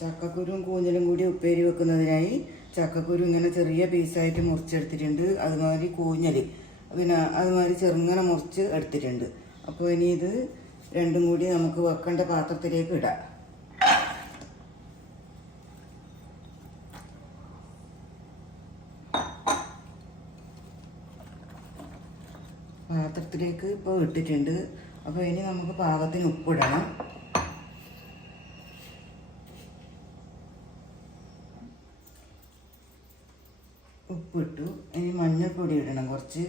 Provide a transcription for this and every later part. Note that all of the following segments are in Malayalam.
ചക്കക്കുരും കൂഞ്ഞലും കൂടി ഉപ്പേരി വെക്കുന്നതിനായി ചക്കക്കുരു ഇങ്ങനെ ചെറിയ പീസായിട്ട് മുറിച്ചെടുത്തിട്ടുണ്ട്. അതുമാതിരി കൂഞ്ഞൽ പിന്നെ അതുമാതിരി ചെറുങ്ങനെ മുറിച്ച് എടുത്തിട്ടുണ്ട്. അപ്പോൾ ഇനി ഇത് രണ്ടും കൂടി നമുക്ക് വെക്കേണ്ട പാത്രത്തിലേക്ക് ഇടാം. പാത്രത്തിലേക്ക് ഇപ്പോൾ ഇട്ടിട്ടുണ്ട്. അപ്പോൾ ഇനി നമുക്ക് പാകത്തിന് ഉപ്പിടണം. ഉപ്പിട്ടു. ഇനി മഞ്ഞൾപ്പൊടി ഇടണം കുറച്ച്.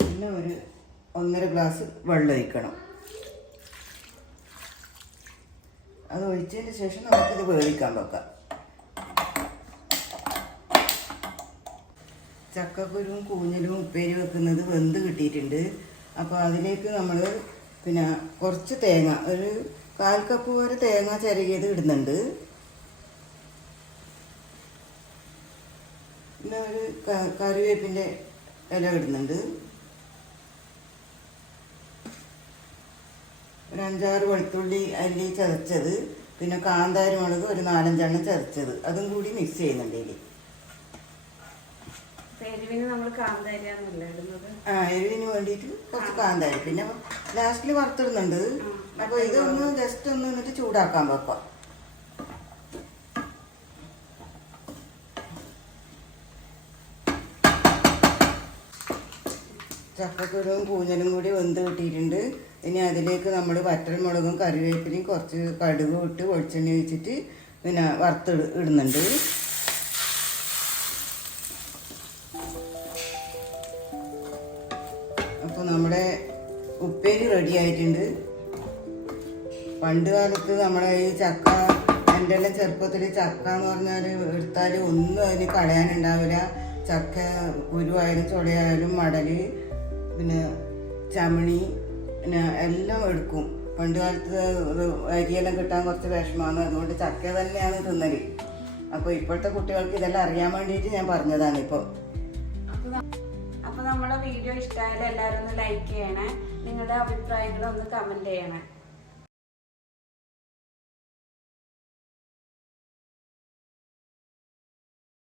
പിന്നെ ഒരു 1.5 ഗ്ലാസ് വെള്ളം ഒഴിക്കണം. അത് ഒഴിച്ചതിന് ശേഷം നമുക്കിത് വേവിക്കാൻ വെക്കാം. ചക്കക്കുരുവും കൂഞ്ഞലും ഉപ്പേരി വെക്കുന്നത് വെന്ത് കിട്ടിയിട്ടുണ്ട്. അപ്പോൾ അതിലേക്ക് നമ്മൾ പിന്നെ കുറച്ച് തേങ്ങ, ഒരു 1/4 കപ്പ് വരെ തേങ്ങ ചിരകിയത് ഇടുന്നുണ്ട്. പിന്നെ ഒരു കറിവേപ്പിൻ്റെ ഇല ഇടുന്നുണ്ട്. ഒരു 5-6 വെളുത്തുള്ളി അല്ലി ചതച്ചത്, പിന്നെ കാന്താരി മുളക് ഒരു 4-5 എണ്ണം ചതച്ചത്, അതും കൂടി മിക്സ് ചെയ്യുന്നുണ്ട് ഇതിൽ. എരിവിന് വേണ്ടിയിട്ട് കുറച്ച് കാന്താരി, പിന്നെ ലാസ്റ്റിൽ വറുത്തിടുന്നുണ്ട്. അപ്പോൾ ഇതൊന്ന് ജസ്റ്റ് ഒന്ന് എന്നിട്ട് ചൂടാക്കാൻ വെക്കാം. ചക്കക്കുരുവും കൂഞ്ഞലും കൂടി വെന്ത് കിട്ടിയിട്ടുണ്ട്. ഇനി അതിലേക്ക് നമ്മൾ വറ്റൽമുളകും കറിവേപ്പിലയും കുറച്ച് കടുകും ഇട്ട് വെളിച്ചെണ്ണ ഒഴിച്ചിട്ട് പിന്നെ ഇടുന്നുണ്ട്. അപ്പോൾ നമ്മുടെ ഉപ്പേരി റെഡി ആയിട്ടുണ്ട്. പണ്ട് കാലത്ത് നമ്മളെ ഈ ചക്ക, എൻ്റെ എല്ലാം ചെറുപ്പത്തിൽ ചക്ക എന്ന് പറഞ്ഞാൽ എടുത്താൽ ഒന്നും അതിന് കളയാനുണ്ടാവില്ല. ചക്ക കുരുവായാലും ചുളയായാലും മടൽ പിന്നെ ചമണി പിന്നെ എല്ലാം എടുക്കും. പണ്ട് കാലത്ത് അരിയെല്ലാം കിട്ടാൻ കുറച്ച് വിഷമമാണ്. അതുകൊണ്ട് ചക്ക തന്നെയാണ് തിന്നൽ. അപ്പോൾ ഇപ്പോഴത്തെ കുട്ടികൾക്ക് ഇതെല്ലാം അറിയാൻ വേണ്ടിയിട്ട് ഞാൻ പറഞ്ഞതാണ്. അപ്പോൾ നമ്മുടെ വീഡിയോ ഇഷ്ടമായാലും എല്ലാവരും ഒന്ന് ലൈക്ക് ചെയ്യണേ. നിങ്ങളുടെ അഭിപ്രായങ്ങളൊന്ന് കമൻറ്റ് ചെയ്യണേ.